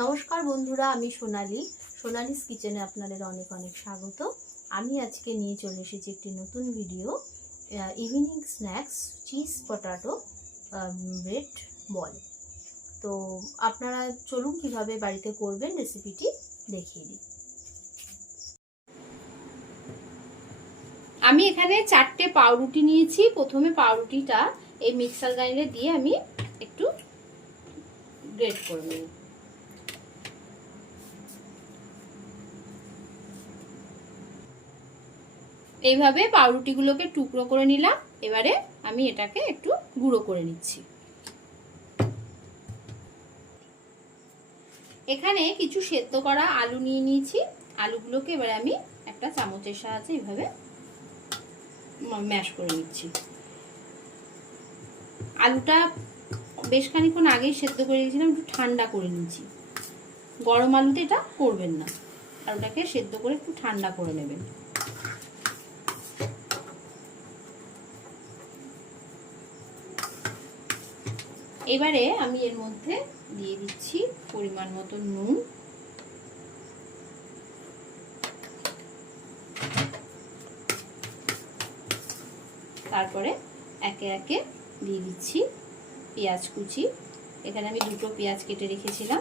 নমস্কার বন্ধুরা, আমি সোনালিস কিচেনে আপনাদের অনেক অনেক স্বাগত। আমি আজকে নিয়ে চলে এসেছি একটি নতুন video, evening snacks cheese potato bread ball. তো আপনারা চলুন কিভাবে বাড়িতে করবেন রেসিপিটি দেখিয়ে দিই। আমি এখানে 4টে পাউরুটি নিয়েছি। প্রথমে পাউরুটিটা এই মিক্সার গ্রাইন্ডারে দিয়ে আমি একটু গ্রেট করে নেব। এইভাবে পাউরুটিগুলোকে টুকরো করে নিলাম। এবারে আমি এটাকে একটু গুঁড়ো করে নিচ্ছি। এখানে কিছু সেদ্ধ করা আলু নিয়ে নিয়েছি। আলুগুলোকে এবারে আমি একটা চামচের সাহায্যে এইভাবে ম্যাশ করে নিচ্ছি। আলুটা বেশ খানিকক্ষণ আগেই সেদ্ধ করে দিয়েছিলাম, একটু ঠান্ডা করে নিচ্ছি। গরম আলুতে এটা করবেন না, আলুটাকে সেদ্ধ করে একটু ঠান্ডা করে নেবেন। এবারে আমি এর মধ্যে দিয়ে দিচ্ছি পরিমাণ মতো নুন, তারপরে একে একে দিয়ে দিচ্ছি পেঁয়াজ কুচি। এখানে আমি 2টো পেঁয়াজ কেটে রেখেছিলাম।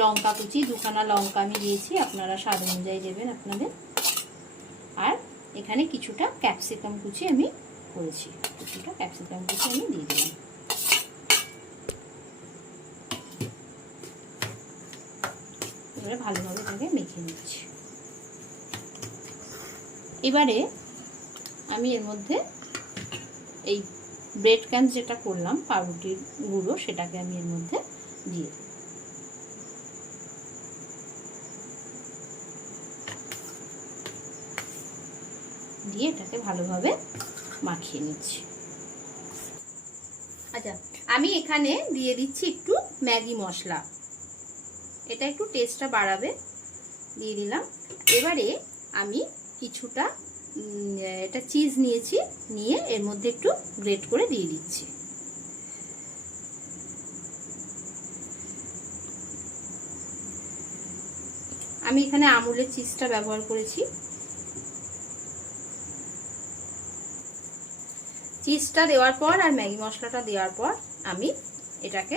লঙ্কা কুচি, 2খানা লঙ্কা আমি দিয়েছি, আপনারা স্বাদ অনুযায়ী দেবেন আপনাদের। আর এখানে কিছুটা ক্যাপসিকাম কুচি আমি করেছি, কিছুটা ক্যাপসিকাম কুচি আমি দিয়ে দিলাম। এবারে ভালোভাবে এটাকে মেখে নিচ্ছি। এবারে আমি এর মধ্যে এই ব্রেড ক্রাঞ্চ যেটা করলাম পাউরুটির গুঁড়ো, সেটাকে আমি এর মধ্যে দিয়ে দেব। দিয়ে এটাকে ভালোভাবে মাখিয়ে নিচ্ছি। আচ্ছা, আমি এখানে দিয়ে দিচ্ছি একটু ম্যাগি মশলা, এটা একটু টেস্টটা বাড়াবে, দিয়ে দিলাম। এবারে আমি কিছুটা এটা চিজ নিয়েছি, নিয়ে এর মধ্যে একটু গ্রেট করে দিয়ে দিচ্ছি। আমি এখানে আমুলের চিজটা ব্যবহার করেছি। চিজটা দেওয়ার পর আর ম্যাগি মশলাটা দেওয়ার পর আমি এটাকে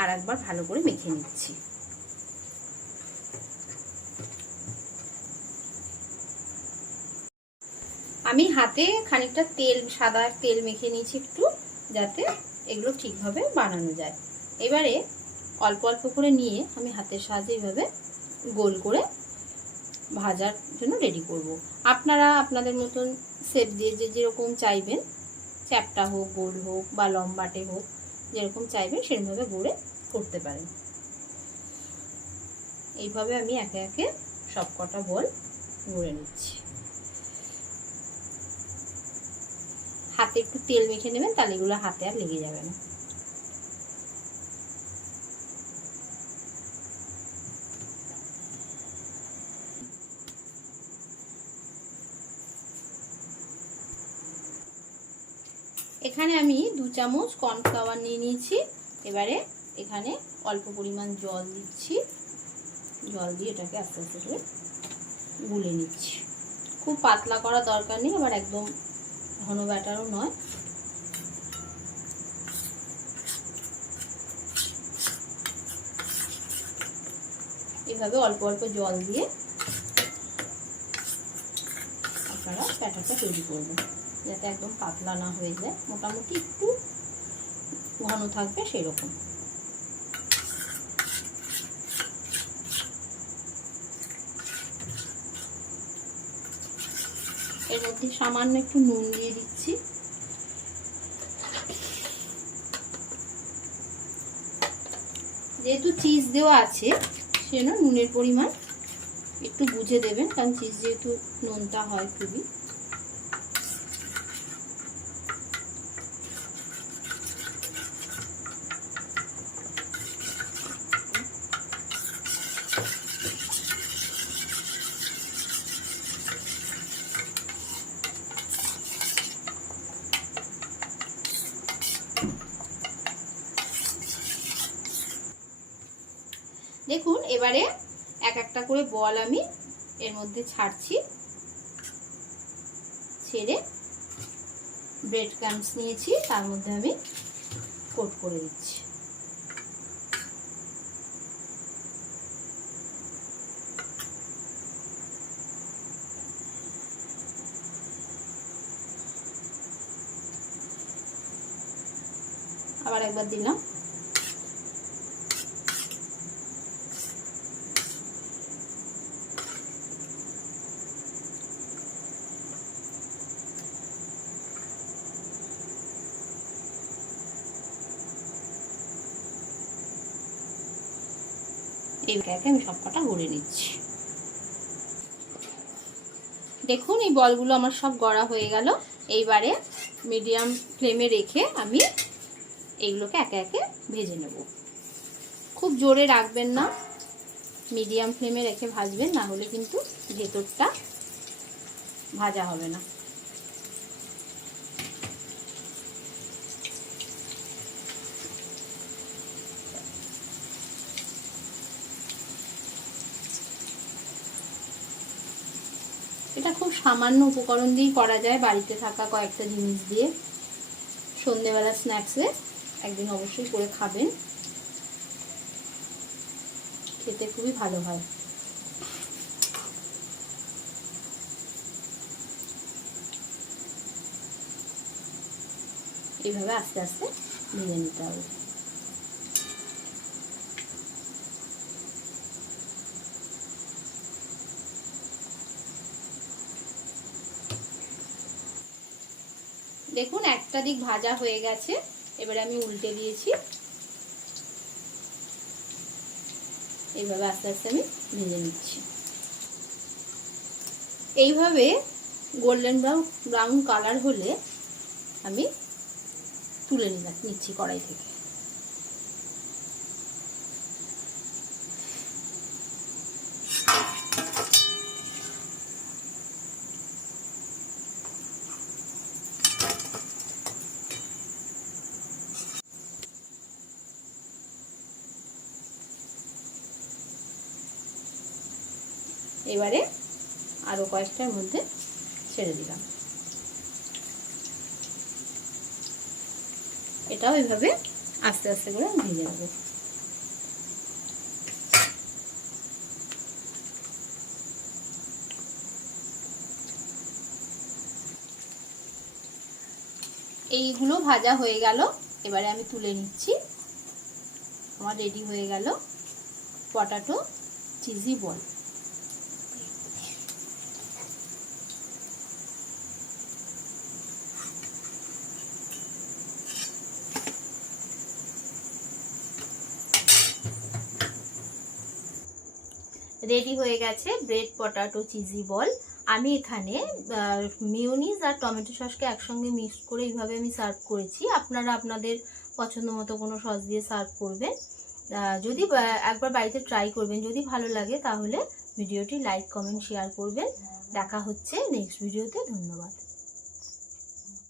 আর একবার ভালো করে মেখে নিচ্ছি। আমি হাতে খানিকটা সাদা তেল মেখে নিয়েছি একটু, যাতে এগুলো ঠিকভাবে বানানো যায়। এবারে অল্প অল্প করে নিয়ে আমি হাতের সাহায্যে এইভাবে গোল করে ভাজার জন্য রেডি করব। আপনারা আপনাদের মতন শেপ দিয়ে যেরকম চাইবেন, চ্যাপ্টা হোক, গোল হোক বা লম্বাটে হোক, যেরকম চাইবেন সেরকমভাবে গড়ে করতে পারেন। এইভাবে আমি একে একে সব কটা বল গড়ে নিচ্ছি। হাতে একটু তেল মেখে নেবেন, তাহলে এগুলো হাতে আর লেগে যাবে না। এখানে আমি 2 চামচ কর্নফ্লাওয়ার নিয়ে নিয়েছি। এবারে এখানে অল্প পরিমাণ জল দিচ্ছি। জল দিয়ে এটাকে আস্তে আস্তে করে গুলে নিচ্ছি। খুব পাতলা করা দরকার নেই, আবার একদম ঘন ব্যাটারও নয়। এভাবে অল্প অল্প জল দিয়ে আপনারা ব্যাটারটা তৈরি করবেন, যাতে একদম পাতলা না হয়ে যায়, মোটামুটি একটু ঘন থাকবে সেরকম। এর মধ্যে সামান্য একটু নুন দিয়ে দিচ্ছি। যেহেতু চিজ দেওয়া আছে সেজন্য নুনের পরিমাণ একটু বুঝে দেবেন, কারণ চিজ যেহেতু নোনতা হয় খুবই। দেখুন এবারে এক একটা করে বল আমি এর মধ্যে ছাড়ছি, ছেড়ে ব্রেড ক্রাম্বস নিয়েছি তার মধ্যে আমি কোট করে দিচ্ছি। আবার একবার দিলাম। এইভাবে আমি সবকটা গড়ে নিচ্ছি। দেখুন এই বলগুলো আমার সব গড়া হয়ে গেল। এইবারে মিডিয়াম ফ্লেমে রেখে আমি এইগুলোকে একে একে ভেজে নেব। খুব জোরে রাখবেন না, মিডিয়াম ফ্লেমে রেখে ভাজবেন, না হলে কিন্তু ভেতরটা ভাজা হবে না। এটা খুব সামান্য উপকরণ দিয়েই করা যায়, বাড়িতে থাকা কয়েকটা জিনিস দিয়ে। সন্ধ্যেবেলা স্ন্যাক্সে একদিন অবশ্যই করে খাবেন, খেতে খুবই ভালো হয়। এইভাবে আস্তে আস্তে ভেজে নিতে হবে। দেখুন একটা দিক ভাজা হয়ে গেছে, এবারে আমি উল্টে দিয়েছি। এইভাবে আস্তে আস্তে আমি ভেজে নিচ্ছি। এইভাবে গোল্ডেন ব্রাউন কালার হলে আমি তুলে নিচ্ছি কড়াই থেকে। এবারে আরো কয়েকটার মধ্যে ছেড়ে দিলাম। এটাও এইভাবে আস্তে আস্তে করে ভেজে নেব। এইগুলো ভাজা হয়ে গেল, এবারে আমি তুলে নিচ্ছি। আমার রেডি হয়ে গেল পটাটো চিজি বল। রেডি হয়ে গেছে ব্রেড পটাটো চিজি বল। আমি এখানে মেয়োনিজ আর টমেটো সসকে একসঙ্গে মিক্স করে এইভাবে আমি সার্ভ করেছি। আপনারা আপনাদের পছন্দ মতো কোনো সস দিয়ে সার্ভ করবেন। যদি একবার বাড়িতে ট্রাই করবেন, যদি ভালো লাগে তাহলে ভিডিওটি লাইক কমেন্ট শেয়ার করবেন। দেখা হচ্ছে নেক্সট ভিডিওতে। ধন্যবাদ।